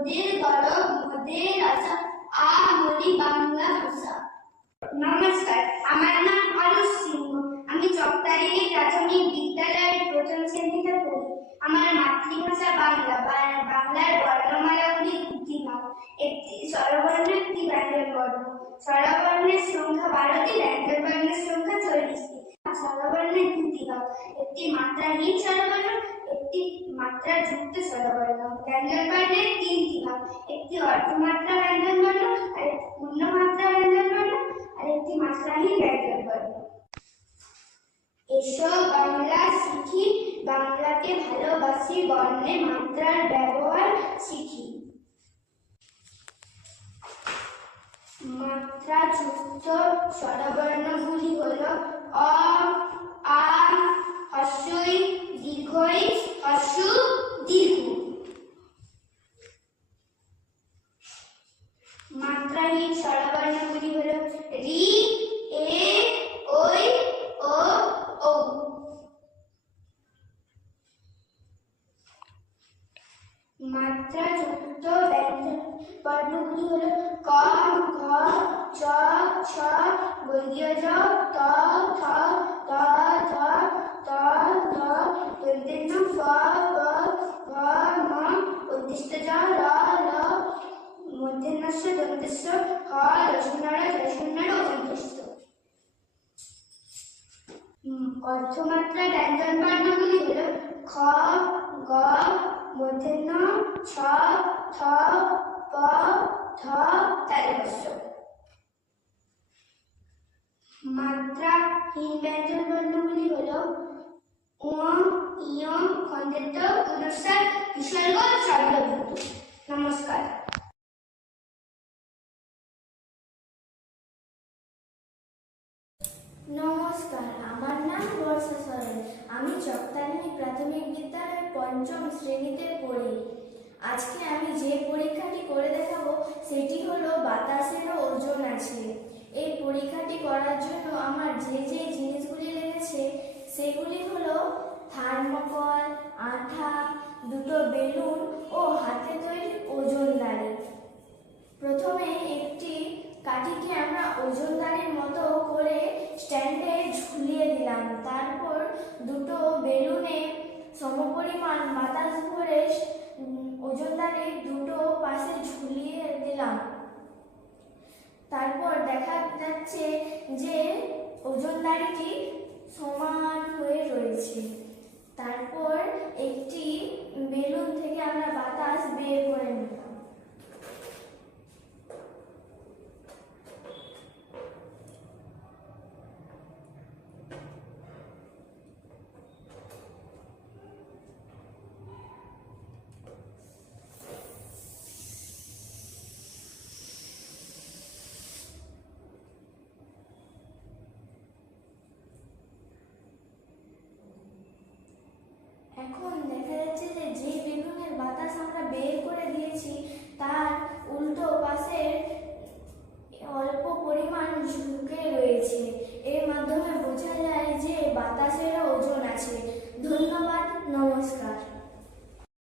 মোদের গরব মোদের আশা আমরি বাংলা ভাষা। নমস্কার, আমার নাম আরুষ সিংহ। আমি চকতারিণী প্রাথমিক বিদ্যালয়ের প্রথম শ্রেণীতে পড়ি। আমার মাতৃভাষা বাংলা বাংলার বর্ণমালাগুলি দুটি ভাগ একটি স্বরবর্ণ একটি ব্যঞ্জন বর্ণ। স্বরবর্ণের সংখ্যা বারোটি বর্ণের সংখ্যা চল্লিশটি। স্বরবর্ণের দুটি ভাগ একটি মাত্রাহীন স্বরবর্ণ একটি মাত্রা যুক্ত স্বরবর্ণ ব্যঞ্জন বর্ণের তিনটি ভাগ। একটি অর্ধমাত্রা ব্যঞ্জন বর্ণ আর একটি পূর্ণমাত্রা ব্যঞ্জন বর্ণ আর একটি মাত্রাহীন ব্যঞ্জন বর্ণ এসো বাংলা শিখি বাংলাকে ভালোবাসি বর্ণে মাত্রার ব্যবহার শিখি। মাত্রা যুক্ত স্বরবর্ণগুলি হল অ, আ হস্যই দীর্ঘই মাত্রাহীন স্বরবর্ণগুলি হল রি এ ওই ও ও মাত্রা যুক্ত ব্যঞ্জন বর্ণগুলি হল ক ঘ চ ছ বর্গীয় জ ত থ ত থ ত অর্থমাত্রা ব্যঞ্জন বর্ণগুলি হল খ, গ মূর্ধন্য ছ, থ, প, ধ তালবস্য মাত্রাহীন ব্যঞ্জন বর্ণগুলি হল উ ইয় খন্ডিত পুনঃস্বার বিসর্গ শব্দবিন্দু নমস্কার। নমস্কার আমার নাম বর্ষা সরেন আমি চকতারিণী প্রাথমিক বিদ্যালয়ের পঞ্চম শ্রেণীতে পড়ি। আজকে আমি যে পরীক্ষাটি করে দেখাবো, সেটি হলো বাতাসেরও ওজন আছে। এই পরীক্ষাটি করার জন্য আমার যে যে জিনিসগুলি লেগেছে সেগুলি হলো থার্মোকল আঠা দুটো বেলুন ও হাতে তৈরি ওজনদারি প্রথমে একটি কাঠিকে আমরা ওজনদারির মতো করে স্ট্যান্ডে ঝুলিয়ে দিলাম। তারপর দুটো বেলুনে সমপরিমাণ বাতাস ভরে ওজনদারে দুটো পাশে ঝুলিয়ে দিলাম। তারপর দেখা যাচ্ছে যে ওজনদারিটি সমান হয়ে রয়েছে তারপর একটি বেলুন থেকে আমরা বাতাস বের করে নিলাম এখন দেখা যাচ্ছে যে যে বেলুনের বাতাস আমরা বের করে দিয়েছি, তার উল্টো পাশের অল্প পরিমাণ ঝুঁকে